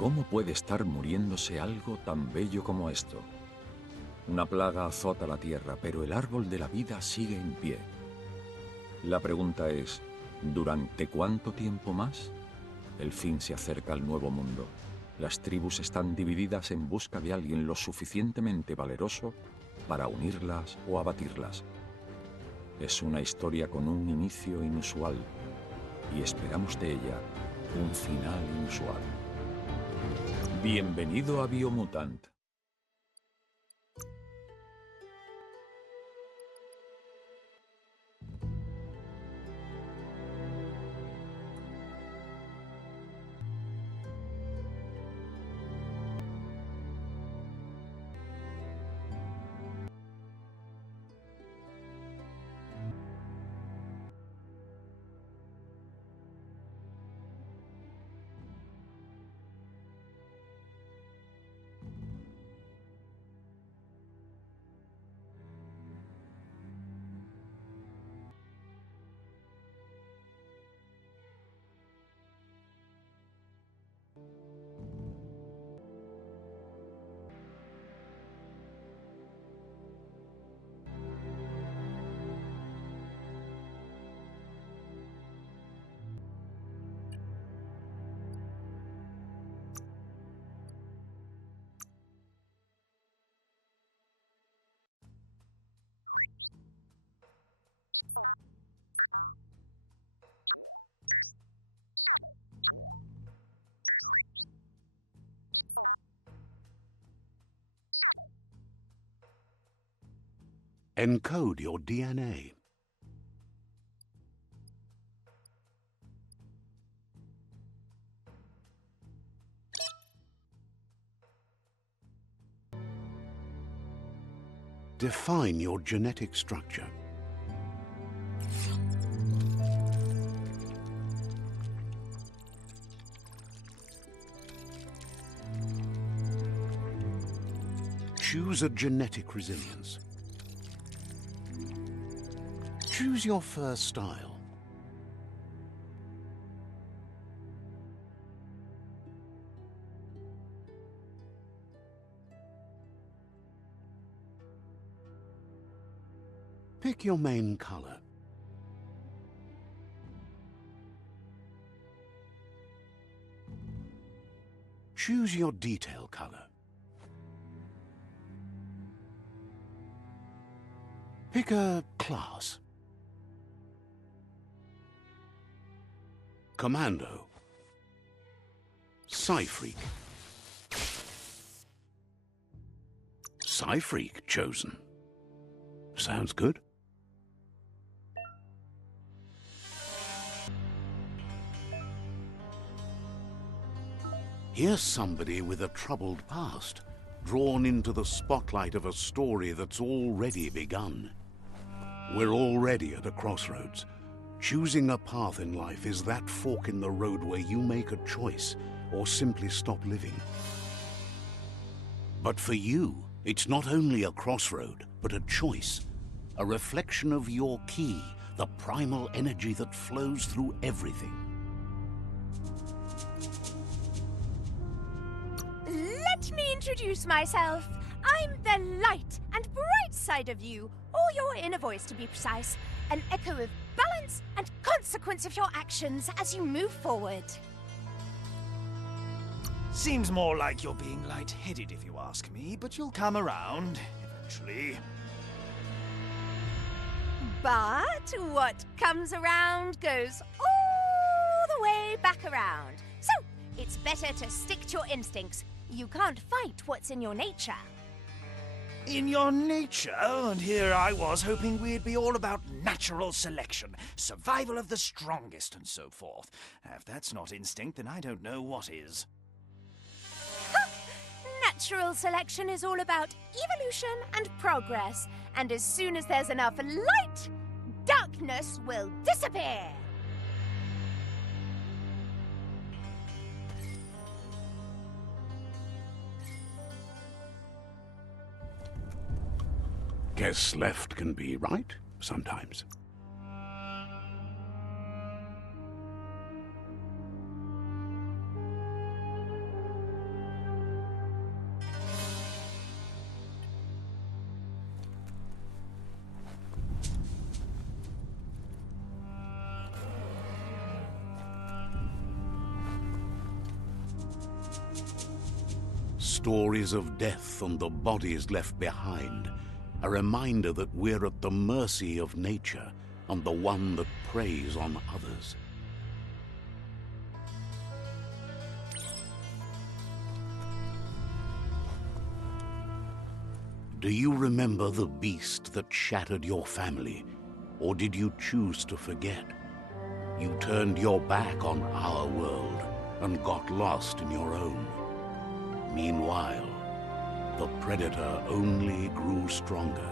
¿Cómo puede estar muriéndose algo tan bello como esto? Una plaga azota la tierra, pero el árbol de la vida sigue en pie. La pregunta es, ¿durante cuánto tiempo más? El fin se acerca al nuevo mundo. Las tribus están divididas en busca de alguien lo suficientemente valeroso para unirlas o abatirlas. Es una historia con un inicio inusual y esperamos de ella un final inusual. Bienvenido a Biomutant. Encode your DNA. Define your genetic structure. Choose a genetic resilience. Choose your first style. Pick your main color. Choose your detail color. Pick a class. Commando. Psy-Freak. Psy-Freak chosen. Sounds good. Here's somebody with a troubled past, drawn into the spotlight of a story that's already begun. We're already at a crossroads. Choosing a path in life is that fork in the road where you make a choice or simply stop living. But for you, it's not only a crossroad, but a choice. A reflection of your key, the primal energy that flows through everything. Let me introduce myself. I'm the light and bright side of you, or your inner voice to be precise. An echo of balance and consequence of your actions as you move forward. Seems more like you're being light-headed if you ask me, but you'll come around, eventually. But what comes around goes all the way back around. So, it's better to stick to your instincts. You can't fight what's in your nature. In your nature, and here I was hoping we'd be all about natural selection, survival of the strongest, and so forth. If that's not instinct, then I don't know what is. Natural selection is all about evolution and progress, and as soon as there's enough light, darkness will disappear. Guess left can be right sometimes. Stories of death and the bodies left behind. A reminder that we're at the mercy of nature and the one that preys on others. Do you remember the beast that shattered your family, or did you choose to forget? You turned your back on our world and got lost in your own. Meanwhile, the predator only grew stronger.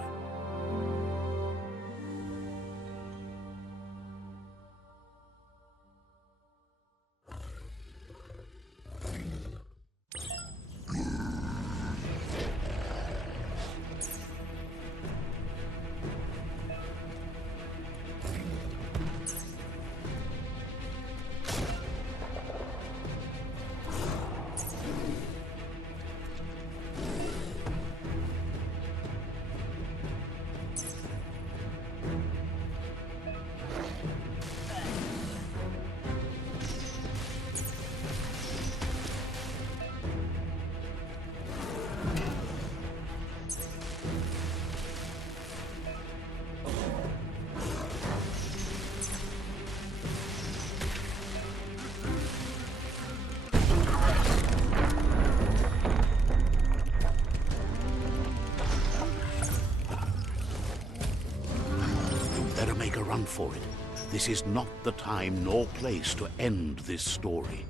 Run for it. This is not the time nor place to end this story.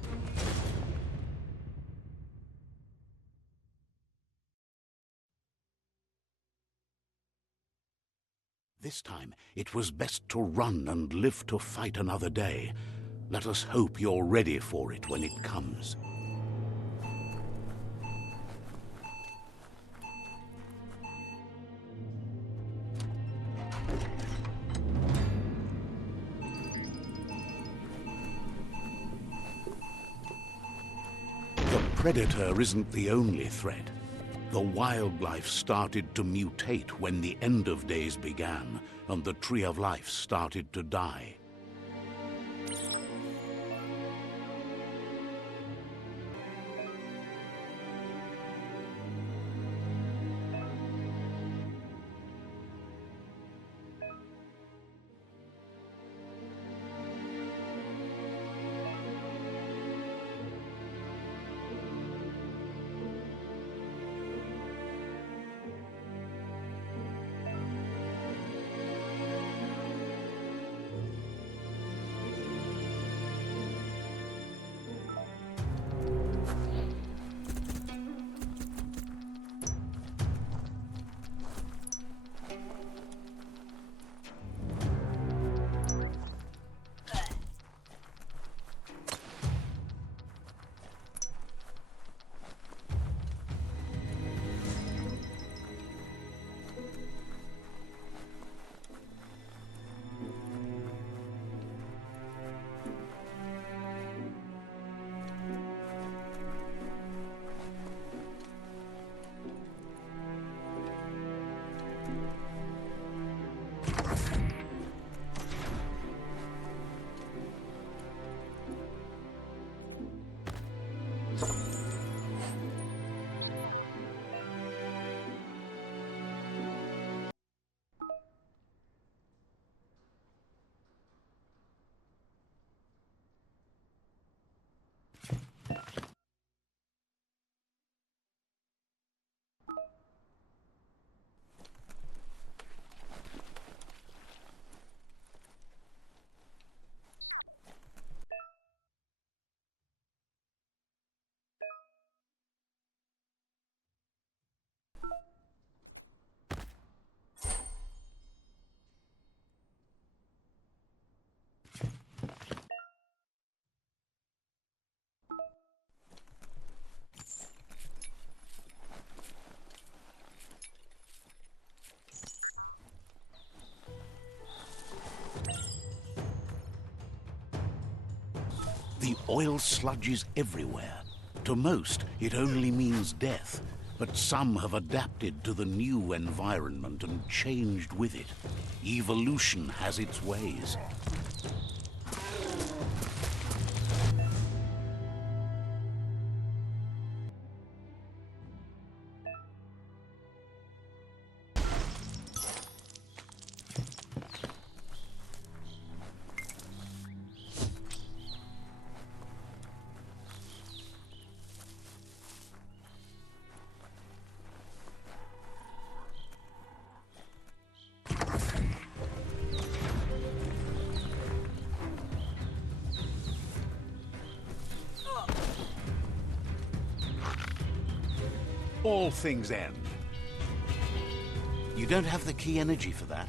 This time, it was best to run and live to fight another day. Let us hope you're ready for it when it comes. The predator isn't the only threat. The wildlife started to mutate when the end of days began, and the tree of life started to die. The oil sludge is everywhere. To most, it only means death, but some have adapted to the new environment and changed with it. Evolution has its ways. all things end. You don't have the key energy for that?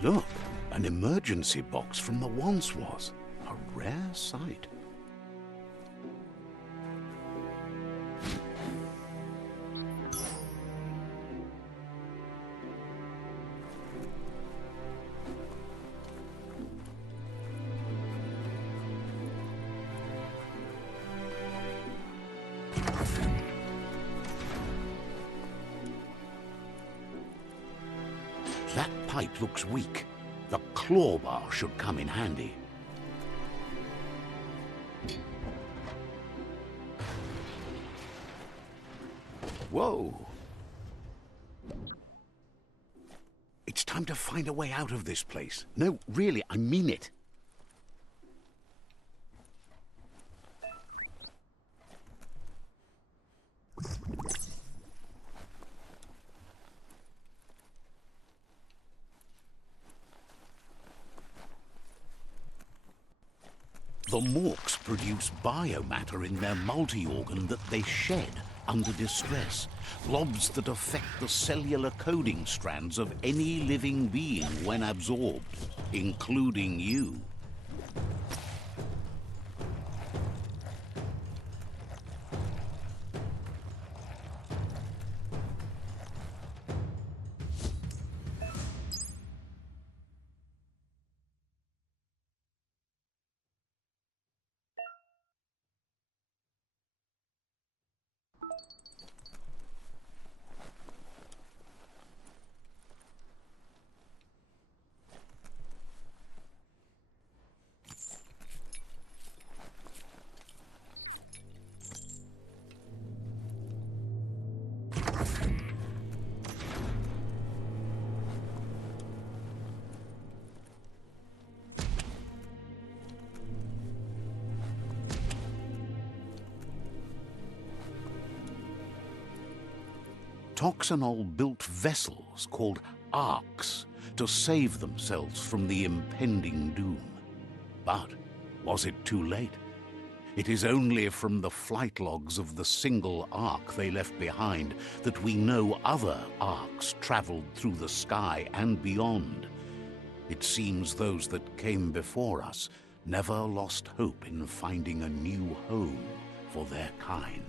Look, an emergency box from the once was. A rare sight. That pipe looks weak. The claw bar should come in handy. Whoa! It's time to find a way out of this place. No, really, I mean it. The Morks produce biomatter in their multi-organ that they shed under distress, blobs that affect the cellular coding strands of any living being when absorbed, including you. Toxanol built vessels called arks to save themselves from the impending doom. But was it too late? It is only from the flight logs of the single ark they left behind that we know other arks traveled through the sky and beyond. It seems those that came before us never lost hope in finding a new home for their kind.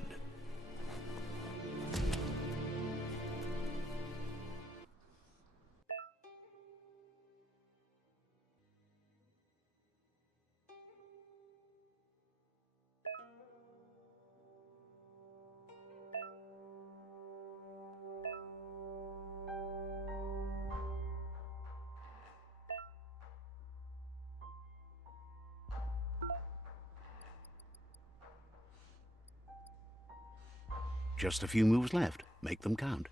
Just a few moves left. Make them count.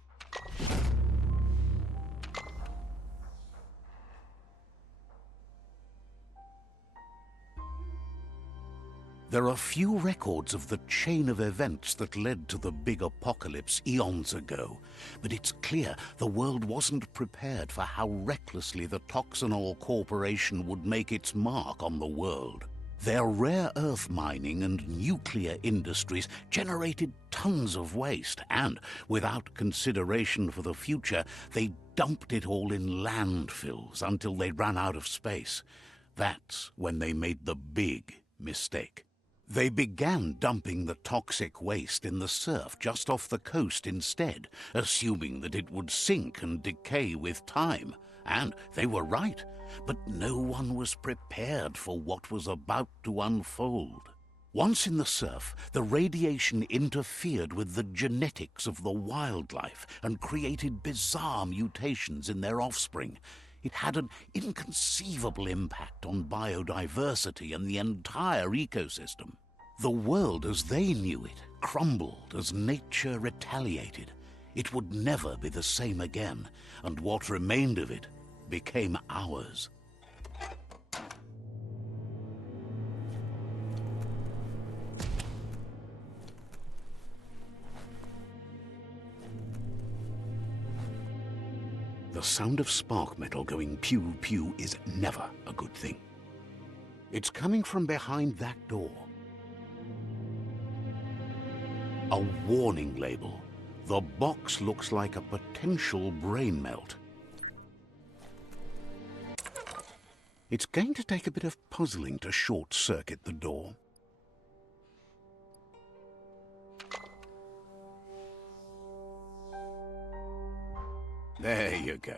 There are few records of the chain of events that led to the big apocalypse eons ago, but it's clear the world wasn't prepared for how recklessly the Toxanol Corporation would make its mark on the world. Their rare earth mining and nuclear industries generated tons of waste, and, without consideration for the future, they dumped it all in landfills until they ran out of space. That's when they made the big mistake. They began dumping the toxic waste in the surf just off the coast instead, assuming that it would sink and decay with time. And they were right, but no one was prepared for what was about to unfold. Once in the surf, the radiation interfered with the genetics of the wildlife and created bizarre mutations in their offspring. It had an inconceivable impact on biodiversity and the entire ecosystem. The world as they knew it crumbled as nature retaliated. It would never be the same again, and what remained of it became ours. The sound of spark metal going pew-pew is never a good thing. It's coming from behind that door. A warning label. The box looks like a potential brain melt. It's going to take a bit of puzzling to short-circuit the door. There you go.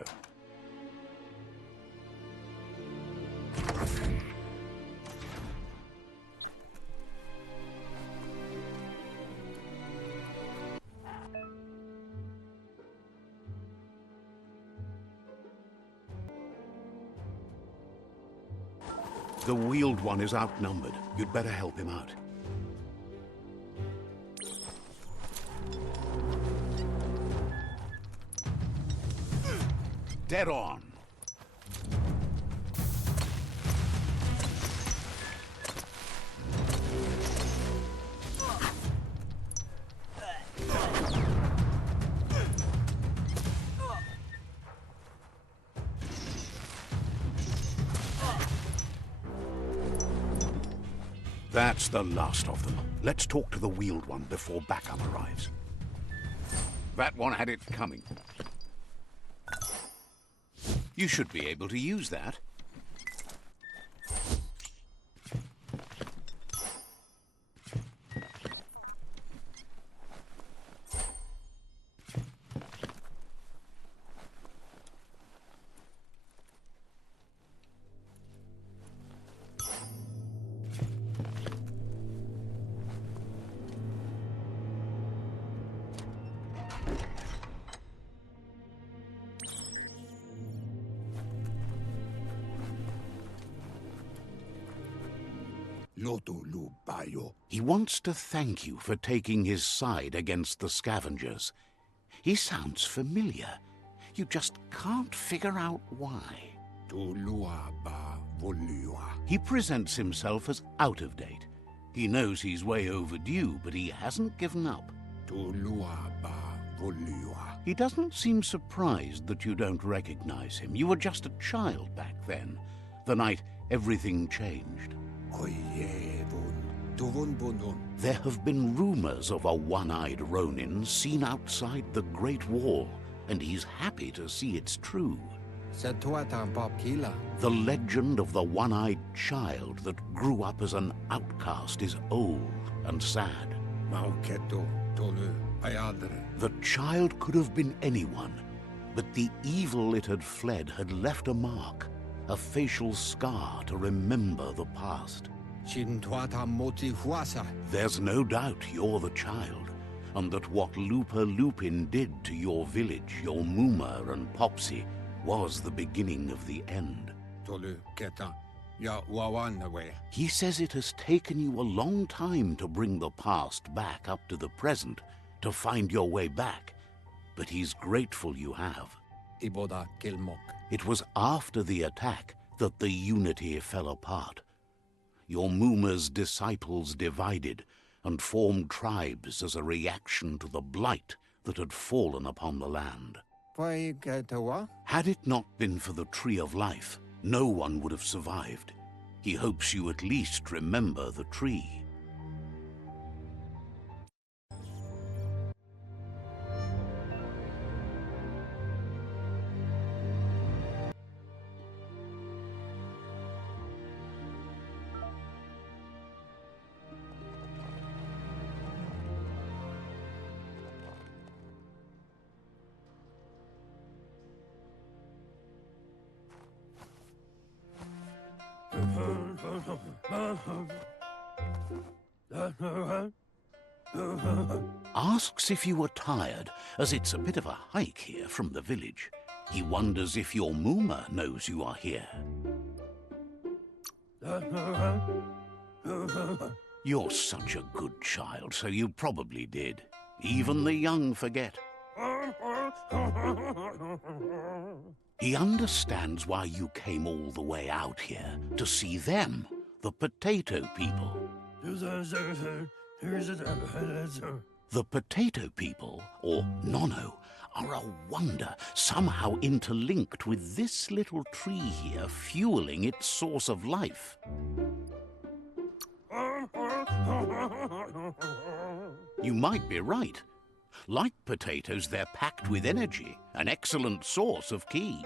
The wheeled one is outnumbered. You'd better help him out. Dead on. That's the last of them. Let's talk to the wheeled one before backup arrives. That one had it coming. You should be able to use that. He wants to thank you for taking his side against the scavengers. He sounds familiar. You just can't figure out why. He presents himself as out of date. He knows he's way overdue, but he hasn't given up. He doesn't seem surprised that you don't recognize him. You were just a child back then, the night everything changed. There have been rumors of a one-eyed Ronin seen outside the Great Wall, and he's happy to see it's true. The legend of the one-eyed child that grew up as an outcast is old and sad. The child could have been anyone, but the evil it had fled had left a mark, a facial scar to remember the past. There's no doubt you're the child, and that what Lupa Lupin did to your village, your Muma and Popsy, was the beginning of the end. He says it has taken you a long time to bring the past back up to the present, to find your way back, but he's grateful you have. It was after the attack that the Unity fell apart. your Muma's disciples divided and formed tribes as a reaction to the blight that had fallen upon the land. Had it not been for the Tree of Life, no one would have survived. He hopes you at least remember the tree. Asks if you are tired, as it's a bit of a hike here from the village. He wonders if your Muma knows you are here. You're such a good child, so you probably did. Even the young forget. He understands why you came all the way out here, to see them, the potato people. The potato people, or Nono, are a wonder, somehow interlinked with this little tree here, fueling its source of life. You might be right. Like potatoes, they're packed with energy, an excellent source of ki.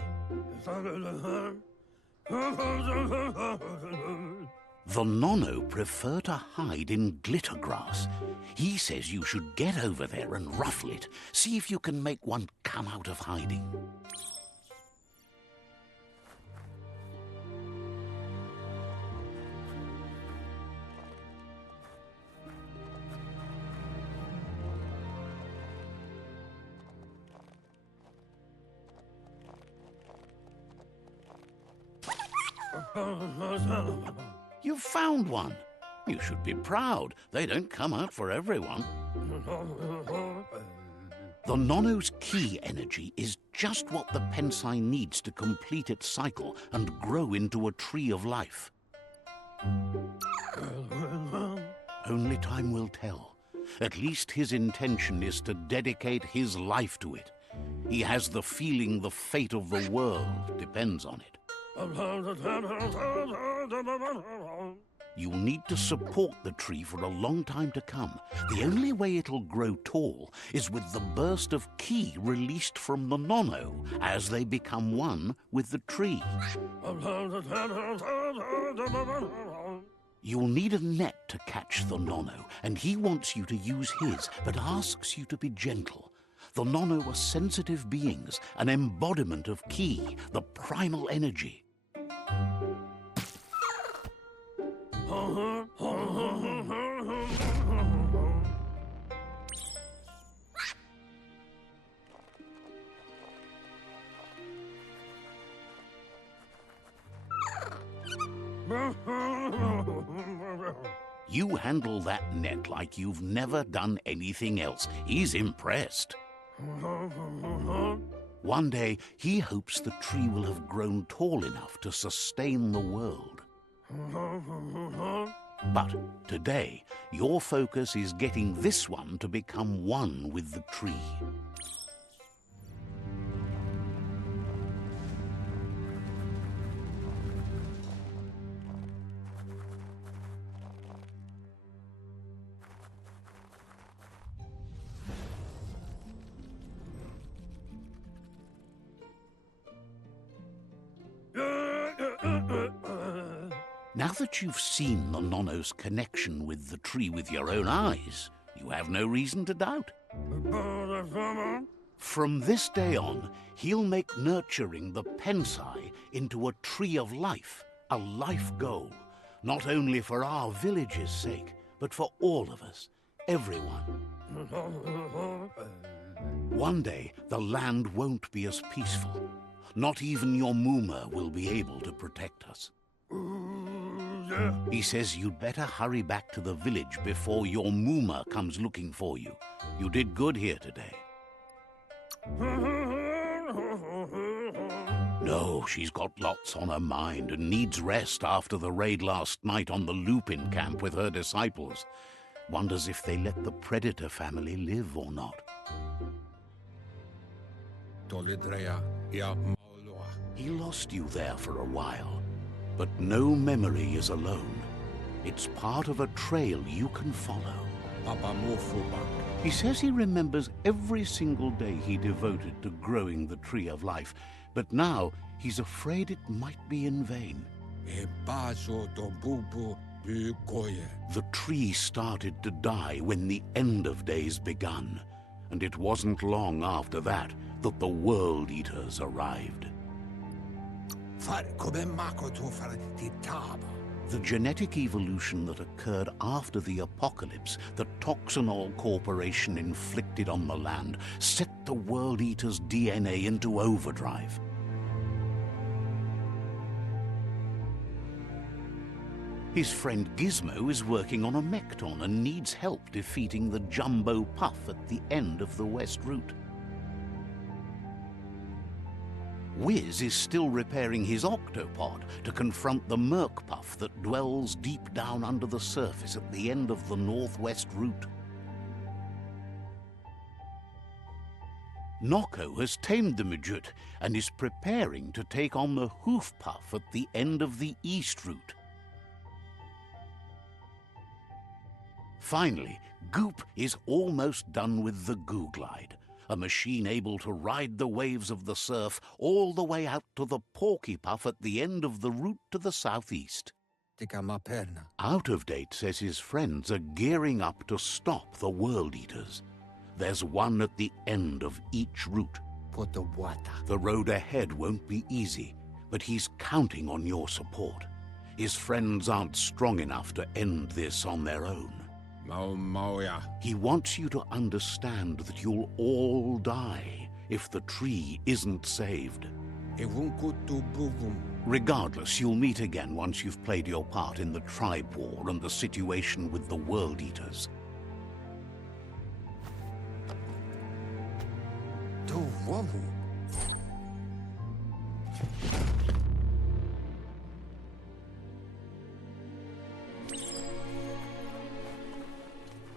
The Nono prefer to hide in glitter grass. He says you should get over there and ruffle it. See if you can make one come out of hiding. You found one. You should be proud. They don't come out for everyone. The Nono's ki energy is just what the Pensai needs to complete its cycle and grow into a tree of life. Only time will tell. At least his intention is to dedicate his life to it. He has the feeling the fate of the world depends on it. You'll need to support the tree for a long time to come. The only way it'll grow tall is with the burst of ki released from the Nono as they become one with the tree. You'll need a net to catch the Nono, and he wants you to use his, but asks you to be gentle. The Nono are sensitive beings, an embodiment of ki, the primal energy. You handle that net like you've never done anything else. He's impressed. One day, he hopes the tree will have grown tall enough to sustain the world. But today, your focus is getting this one to become one with the tree. Now that you've seen the Nono's connection with the tree with your own eyes, you have no reason to doubt. From this day on, he'll make nurturing the Pensai into a tree of life, a life goal, not only for our village's sake, but for all of us, everyone. One day, the land won't be as peaceful. Not even your Muma will be able to protect us. He says you'd better hurry back to the village before your Muma comes looking for you. You did good here today. No, she's got lots on her mind and needs rest after the raid last night on the Lupin camp with her disciples. Wonders if they let the Predator family live or not. He lost you there for a while, but no memory is alone. It's part of a trail you can follow. He says he remembers every single day he devoted to growing the Tree of Life, but now he's afraid it might be in vain. The tree started to die when the end of days begun, and it wasn't long after that that the World Eaters arrived. The genetic evolution that occurred after the apocalypse that Toxanol Corporation inflicted on the land set the World Eater's DNA into overdrive. His friend Gizmo is working on a Mekton and needs help defeating the Jumbo Puff at the end of the West Route. Wiz is still repairing his octopod to confront the Merc Puff that dwells deep down under the surface at the end of the Northwest Route. Nocco has tamed the midget and is preparing to take on the Hoof Puff at the end of the East Route. Finally, Goop is almost done with the Goo Glide, a machine able to ride the waves of the surf all the way out to the Porky Puff at the end of the route to the southeast. Out of Date says his friends are gearing up to stop the World Eaters. There's one at the end of each route. The road ahead won't be easy, but he's counting on your support. His friends aren't strong enough to end this on their own. He wants you to understand that you'll all die if the tree isn't saved. Regardless, you'll meet again once you've played your part in the tribe war and the situation with the World Eaters.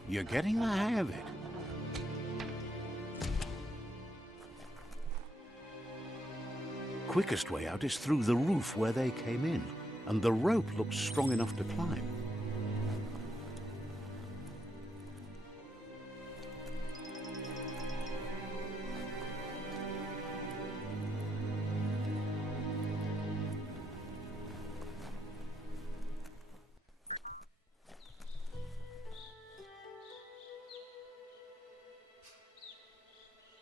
You're getting the hang of it. Quickest way out is through the roof where they came in, and the rope looks strong enough to climb.